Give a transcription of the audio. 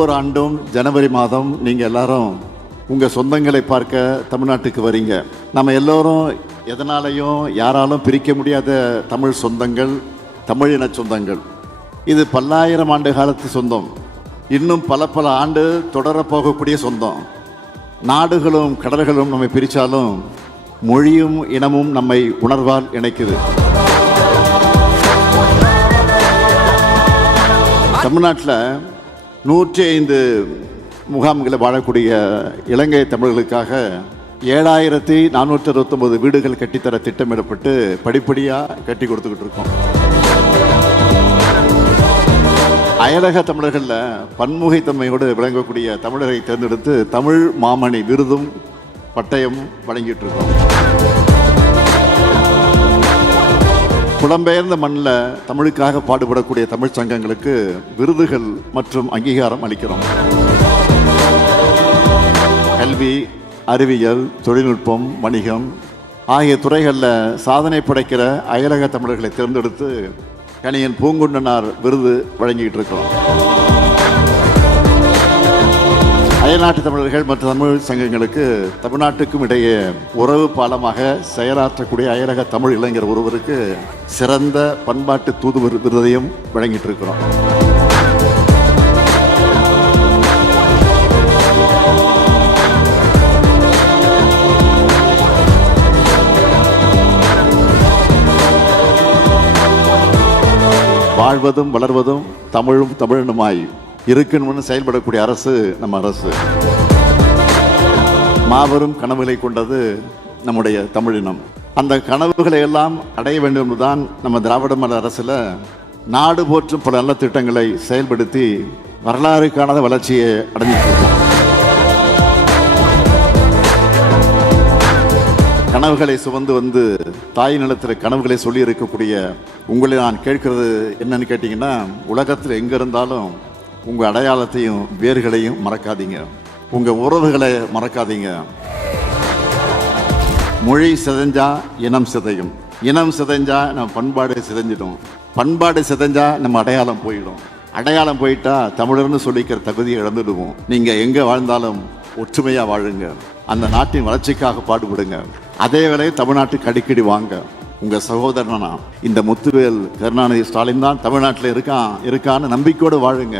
ஒவ்வொரு ஆண்டும் ஜனவரி மாதம் நீங்கள் எல்லாரும் உங்கள் சொந்தங்களை பார்க்க தமிழ்நாட்டுக்கு வரீங்க. நம்ம எல்லோரும் எதனாலையும் யாராலும் பிரிக்க முடியாத தமிழ் சொந்தங்கள், தமிழின சொந்தங்கள். இது பல்லாயிரம் ஆண்டு காலத்து சொந்தம், இன்னும் பல பல ஆண்டு தொடரப்போகக்கூடிய சொந்தம். நாடுகளும் கடல்களும் நம்மை பிரித்தாலும் மொழியும் இனமும் நம்மை உணர்வால் இணைக்குது. தமிழ்நாட்டில் 105 முகாம்களில் வாழக்கூடிய இலங்கை தமிழர்களுக்காக 7469 வீடுகள் கட்டித்தர திட்டமிடப்பட்டு படிப்படியாக கட்டி கொடுத்துக்கிட்டு இருக்கோம். அயலக தமிழர்களில் பன்முகைத்தன்மையோடு விளங்கக்கூடிய தமிழரை தேர்ந்தெடுத்து தமிழ் மாமணி விருதும் பட்டயம் வழங்கிட்டு இருக்கோம். புலம்பெயர்ந்த மண்ணில் தமிழுக்காக பாடுபடக்கூடிய தமிழ் சங்கங்களுக்கு விருதுகள் மற்றும் அங்கீகாரம் அளிக்கிறோம். கல்வி, அறிவியல், தொழில்நுட்பம், வணிகம் ஆகிய துறைகளில் சாதனை படைக்கிற அயலக தமிழர்களை தேர்ந்தெடுத்து கணியன் பூங்குன்றனார் விருது வழங்கிட்டு இருக்கிறோம். அயல்நாட்டு தமிழர்கள் மற்றும் தமிழ் சங்கங்களுக்கு தமிழ்நாட்டுக்கும் இடையே உறவு பாலமாக செயலாற்றக்கூடிய அயலக தமிழ் இளைஞர் ஒருவருக்கு சிறந்த பண்பாட்டு தூதுவர் விருதையும் வழங்கிட்டு இருக்கிறோம். வாழ்வதும் வளர்வதும் தமிழும் தமிழனுமாய் இருக்கணும்னு செயல்படக்கூடிய அரசு நம்ம அரசு. மாபெரும் கனவுகளை கொண்டது நம்முடைய தமிழினம். அந்த கனவுகளை எல்லாம் அடைய வேண்டும் என்றுதான் நம்ம திராவிட மாடல் அரசில் நாடு போற்றும் பல நல்ல திட்டங்களை செயல்படுத்தி வரலாறு காணாத வளர்ச்சியை அடைஞ்சிட்டு. கனவுகளை சுமந்து வந்து தாய் நிலத்தில் கனவுகளை சொல்லி இருக்கக்கூடிய உங்களை நான் கேட்கிறது என்னன்னு கேட்டிங்கன்னா, உலகத்தில் எங்கே இருந்தாலும் உங்கள் அடையாளத்தையும் வேர்களையும் மறக்காதீங்க, உங்கள் உறவுகளை மறக்காதீங்க. மொழி சிதைஞ்சா இனம் சிதையும், இனம் சிதைஞ்சா நம்ம பண்பாடு சிதைஞ்சிடும், பண்பாடு சிதைஞ்சா நம்ம அடையாளம் போயிடும், அடையாளம் போயிட்டா தமிழர்னு சொல்லிக்கிற தகுதியை இழந்துடுவோம். நீங்கள் எங்கே வாழ்ந்தாலும் ஒற்றுமையாக வாழுங்க, அந்த நாட்டின் வளர்ச்சிக்காக பாடுபடுங்க. அதே வேளை தமிழ்நாட்டுக்கு அடிக்கடி வாங்க. உங்கள் சகோதரனா இந்த முத்துவேல் கருணாநிதி ஸ்டாலின் தான் தமிழ்நாட்டில் இருக்கான்னு நம்பிக்கையோடு வாழுங்க.